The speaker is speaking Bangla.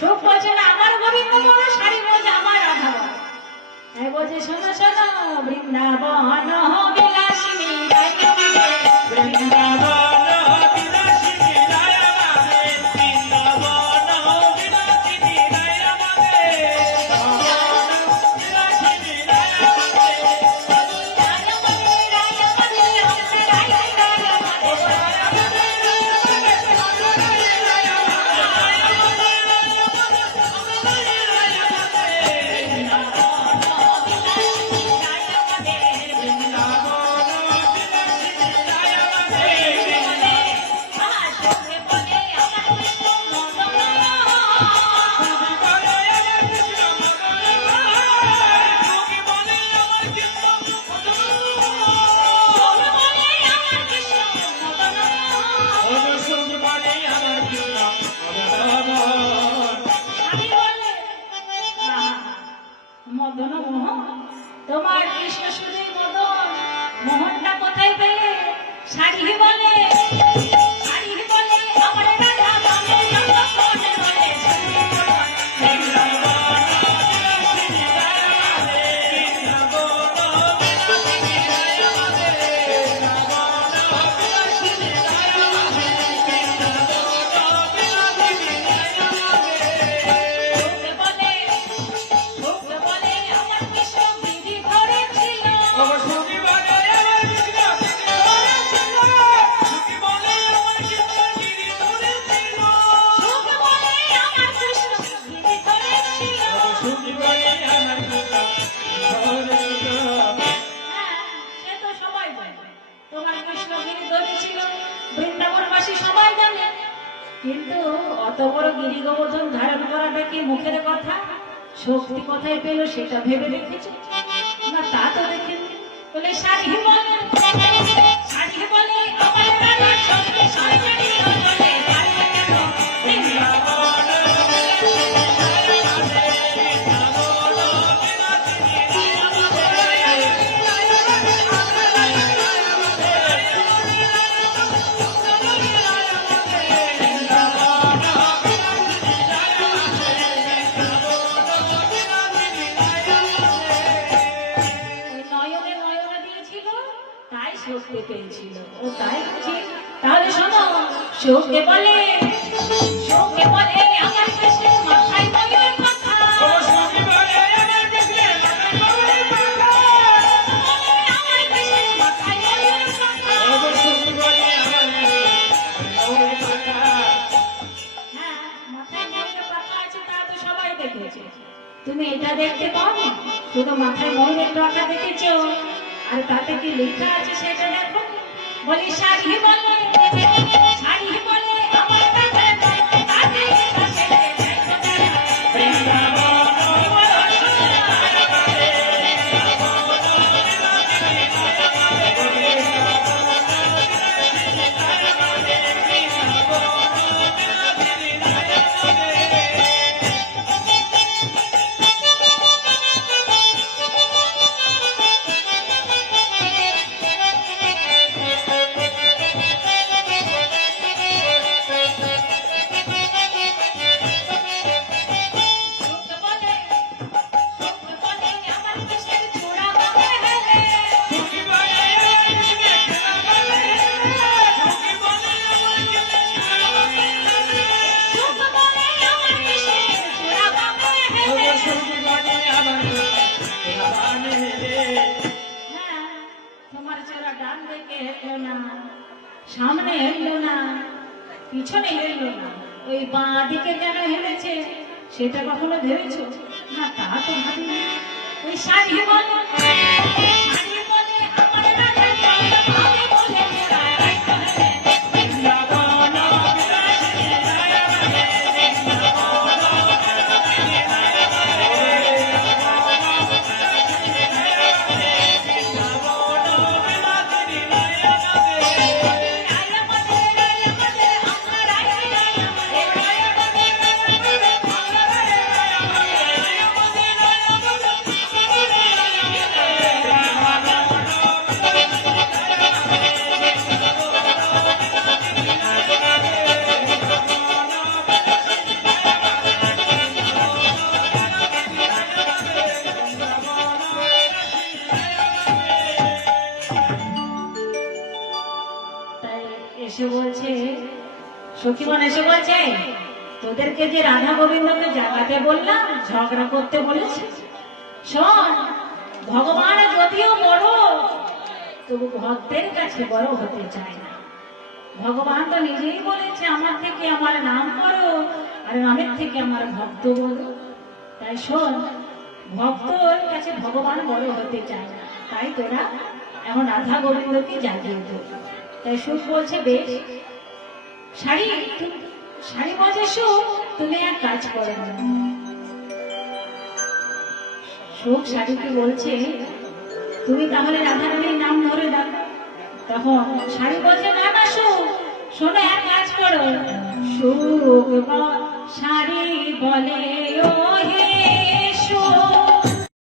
সুখ বলছে আমার গোবিন্দ বড় শাড়ি বলছে আমার রাধা বলছে, শোনো শোনো, বৃন্দাবন বিলাসিনী, বৃন্দাবন মদন মোহন। তোমার কৃষ্ণ শুধুই মদন। মোহনটা কোথায় পেলে? শাড়ি বলে। বৃন্দাবনবাসী সবাই জানে, কিন্তু অত বড় গিরি গোবর্ধন ধারণ করাটা কি মুখের কথা? শক্তি কোথায় পেল সেটা ভেবে দেখেছে? ও তাই তাহলে শোনো শোকে বলে শোকে বলে আমার কৃষ্ণের মাথায় ময়ূর কথা বলে আমার কৃষ্ণের মাথায় ময়ূর কথা হ্যাঁ তুমি এটা দেখতে পাও না? শুধু মাথায় ময়ূরের পাখা দেখেছ। আর তাতে কি লেখা আছে সেটা দেখো। বলি শাড়ি বলে শাড়ি হেললো না, সামনে হেললো না, পিছনে হেললো না। ওই বাঁ দিকে যেন হেলেছে, সেটা কখনো ভেবেছো? না, তা তো ভাবিনি। ওই শাড়ি সখীমন এসে বলছে, তোদেরকে যে রাধা গোবিন্দকে জাগাতে বললাম, ঝগড়া করতে বলেছি। শোন, ভগবান যদিও বড়, তবু ভক্তের কাছে বড় হতে চায় না। ভগবান তো নিজেই বলেছে, আমার থেকে আমার নাম করো, আর নামের থেকে আমার ভক্ত বলো। তাই শোন, ভক্তর কাছে ভগবান বড় হতে চায় না। তাই তোরা এখন রাধা গোবিন্দকে জাগিয়ে দো। তাই সুখ বলছে, বেশ। শাড়ি শাড়ি বলছে সুখ, তুমি এক কাজ করো সুখ শাড়িকে বলছে, তুমি তাহলে রাধারানীর নাম ধরে দাও। তখন শাড়ি বলছে, না না, সুখ। শোনো, এক কাজ করো। সুখ শাড়ি বলে ও